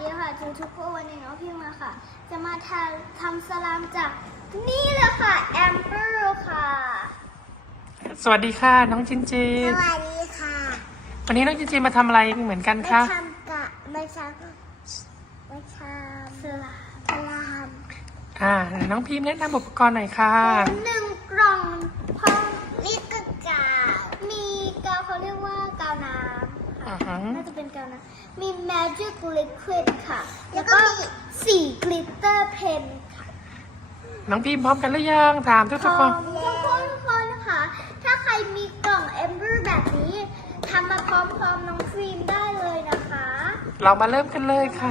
ดีค่ะทุกคนวันนี้น้องพิมมาค่ะจะมาทำสลามจากนี่เลยค่ะแอมเบอร์ค่ะสวัสดีค่ะน้องจินจินสวัสดีค่ะวันนี้น้องจินจินมาทำอะไรเหมือนกันคะไม่ทำสลาม น้องพิมแนะนำอุปกรณ์หน่อยค่ะ1 กล่องพร้อมนี่ก็กาวมีกาวเขาเรียกว่ากาวน้ำน่าจะเป็นกาวน้ำมี Magic Liquid ค่ะแล้วก็สีกลิตเตอร์เพนค่ะน้องพิมพร้อมกันหรือยังถามทุกคนค่ะถ้าใครมีกล่องแอมเบอร์แบบนี้ทำมาพร้อมน้องฟิล์มได้เลยนะคะเรามาเริ่มกันเลยค่ะ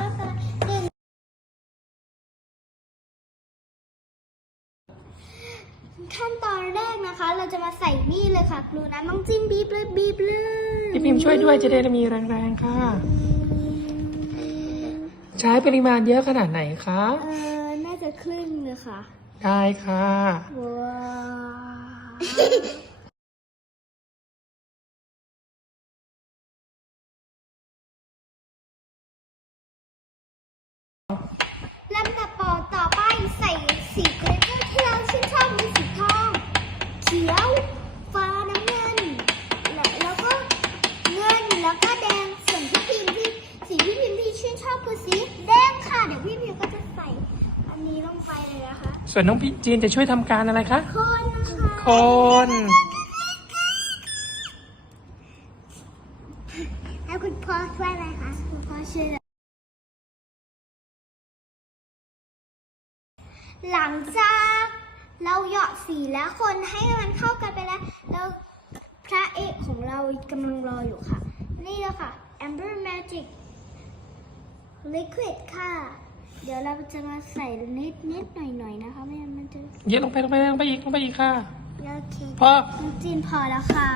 ขั้นตอนแรกนะคะเราจะมาใส่นี่เลยค่ะกลูน้ำน้องจินบีบเลยพี่พิมช่วยด้วยจะได้มีแรงๆค่ะใช้ปริมาณเยอะขนาดไหนคะน่าจะครึ่งเลยค่ะได้ค่ะว้าวลำดับต่อไปใส่สีเกรดที่เราชื่นชอบมีสีทองเขียวฟ้าน้ำเงินแล้วก็เงินแล้วก็แดงส่วนสีพี่พิมพ์ที่ชื่นชอบคือสีแดงค่ะเดี๋ยวพี่พิมพ์ก็จะใส่อันนี้ลงไปเลยนะคะส่วนน้องพิจินจะช่วยทำการอะไรคะคนนะคะคนแล้วคุณพ่อช่วยอะไรคะคุณพ่อช่วยหลังจากเราเหยาะสีแล้วคนให้มันเข้ากันไปแล้วพระเอกของเรากำลังรออยู่ค่ะนี่เลยค่ะ Amber Magic Liquid ค่ะเดี๋ยวเราจะมาใส่นิดหน่อยนะคะไม่งั้นมันจะเยอะลงไปอีกค่ะโอเคพอจีนพอแล้วค่ะ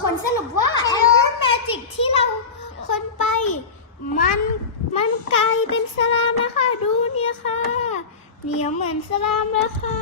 ผลสรุปว่า Amber Magic ที่เราคนไปมันกลายเป็นสลามนะคะดูเนี่ยค่ะเหนียวเหมือนสลามแล้วค่ะ